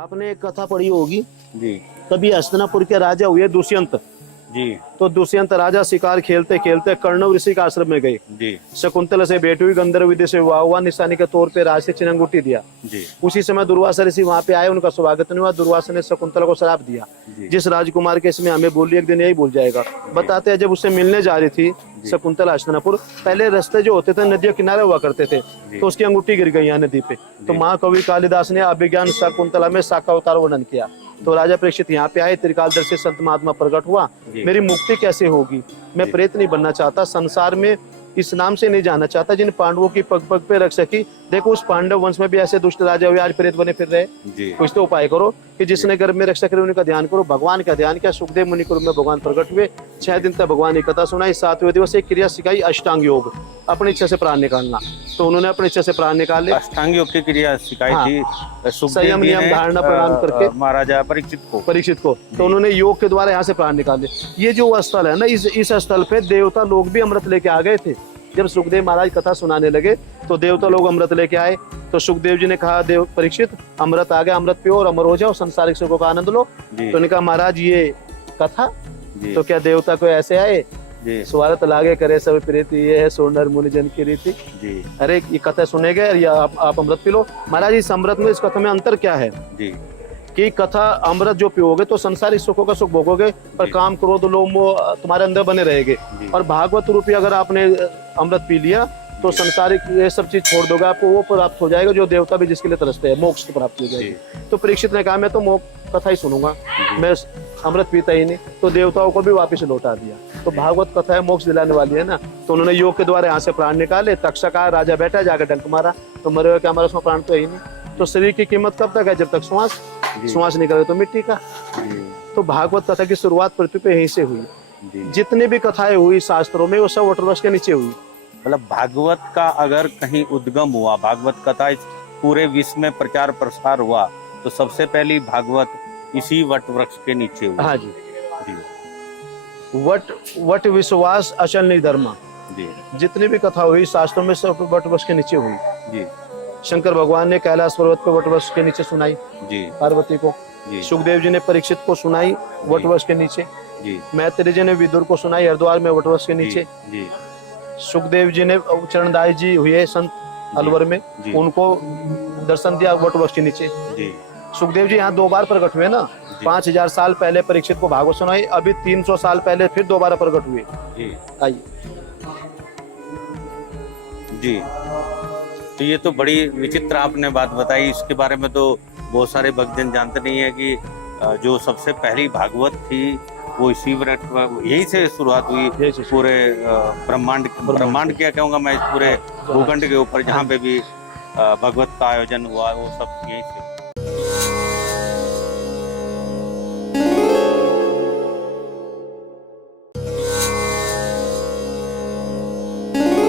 आपने एक कथा पढ़ी होगी जी कभी हस्तिनापुर के राजा हुए दुष्यंत। जी तो दुष्यंत राजा शिकार खेलते खेलते कर्णव ऋषि के आश्रम में गए। जी शकुंतला से भेंट हुई, गंधर्व विद्या से विवाह हुआ, निशानी के तौर पे राज से चिन्ह अंगूठी दिया। जी उसी समय दुर्वासा ऋषि वहां पे आए, उनका स्वागत नहीं हुआ। दुर्वासा ने शकुंतला को श्राप दिया, जी जिस राजकुमार के इसमें हमें बोली एक दिन यही भूल जाएगा। बताते हैं जब उससे मिलने जा रही थी शकुंतला हस्तिनापुर, पहले रास्ते जो होते थे नदियों किनारे हुआ करते थे, तो उसकी अंगूठी गिर गई यहाँ नदी पे। तो महाकवि कालिदास ने अभिज्ञान शकुंतला में शाखावतार वर्णन किया। तो राजा परीक्षित यहाँ पे आए, त्रिकालदर्शी संत महात्मा प्रकट हुआ, मेरी मुक्ति कैसे होगी, मैं प्रेत नहीं बनना चाहता, संसार में इस नाम से नहीं जाना चाहता जिन पांडवों की पग पग पे रख सकी। देखो उस पांडव वंश में भी ऐसे दुष्ट राजा हुए, आज प्रेत बने फिर रहे। कुछ तो उपाय करो कि जिसने गर्भ में रक्षा करे उनका ध्यान करो। भगवान का ध्यान किया, सुखदेव मुनि के रूप में भगवान प्रकट हुए। 6 दिन तक भगवान की कथा सुनाई। 7वें दिवस एक क्रिया सिखाई, अष्टांग योग, अपनी इच्छा से प्राण निकालना। तो उन्होंने अपनी इच्छा से प्राण निकाले। अष्टांग योग की क्रिया सिखाई थी सुखदेव संयम जी नियम ने, धारणा प्रणाम करके महाराजा परीक्षित को। तो उन्होंने योग के द्वारा यहाँ से प्राण निकाले। ये जो स्थल है ना, इस स्थल पे देवता लोग भी अमृत लेके आ गए थे। जब सुखदेव महाराज कथा सुनाने लगे तो देवता लोग अमृत लेके आए। तो सुखदेव जी ने कहा, देव परीक्षित अमृत आ गया, अमृत पियो और अमर हो जाओ, संसारिक सुखों का आनंद लो। तो उन्होंने कहा महाराज ये कथा तो क्या देवता को ऐसे आए, स्वागत लागे करे सब प्रीति, ये है सोनर मुनिजन की रीति। अरे ये कथा सुनेगे या आप अमृत पी लो। महाराज इस अमृत में, इस कथा में अंतर क्या है कि कथा अमृत जो पियोगे तो संसारिक सुखों का सुख भोगोगे, पर काम क्रोध लोभ मोह तुम्हारे अंदर बने रहेंगे। और भागवत रूपी अगर आपने अमृत पी लिया तो संसारिक ये सब चीज छोड़ दोगे, आपको वो प्राप्त हो जाएगा जो देवता भी जिसके लिए तरसते हैं, मोक्ष की प्राप्ति हो जाएगी। तो परीक्षित ने कहा मैं तो मोक्ष कथा ही सुनूंगा, मैं अमृत पीता ही नहीं। तो देवताओं को भी वापस लौटा दिया। तो भागवत कथा है, मोक्ष दिलाने वाली है ना। तो उन्होंने योग के द्वारा यहाँ से प्राण निकाले। तक्षक आया, राजा बैठा, जाकर डंक मारा तो मरे हुए क्या, हमारा उसमें प्राण तो है ही नहीं। तो शरीर की कीमत कब तक है, जब तक श्वास निकले तो मिट्टी का। तो भागवत कथा की शुरुआत पृथ्वी पे यहीं से हुई। जितनी भी कथाएं हुई शास्त्रों में वो सब वटवृक्ष के नीचे हुई। मतलब भागवत का अगर कहीं उद्गम हुआ, भागवत कथा इस पूरे विश्व में प्रचार प्रसार हुआ, तो सबसे पहली भागवत इसी वट वृक्ष के नीचे हुई। हाँ जी, वट विश्वास अचल निधर्मा। जितनी भी कथा हुई शास्त्रों में सब वट वृक्ष के नीचे हुई। शंकर भगवान ने कैलाश पर्वत पर वट वृक्ष के नीचे सुनाई पार्वती को। सुखदेव जी ने परीक्षित को सुनाई वट वृक्ष के नीचे। मैत्री जी ने विदुर को सुनाई हरिद्वार में वट वृक्ष के नीचे। सुखदेव जी ने चरणदास जी हुए संत अलवर में, उनको दर्शन दिया वट वृक्ष के नीचे। सुखदेव जी यहाँ 2 बार प्रकट हुए ना। 5000 साल पहले परीक्षित को भागवत सुनाई, अभी 300 साल पहले फिर दोबारा प्रकट हुए। आइए जी, तो ये तो बड़ी विचित्र आपने बात बताई। इसके बारे में तो बहुत सारे भक्तजन जानते नहीं है कि जो सबसे पहली भागवत थी वो इसी वृक्ष, यही से शुरुआत हुई पूरे ब्रह्मांड क्या कहूँगा मैं, इस पूरे भूखंड के ऊपर जहाँ पे भी भगवत का आयोजन हुआ वो सब यही से।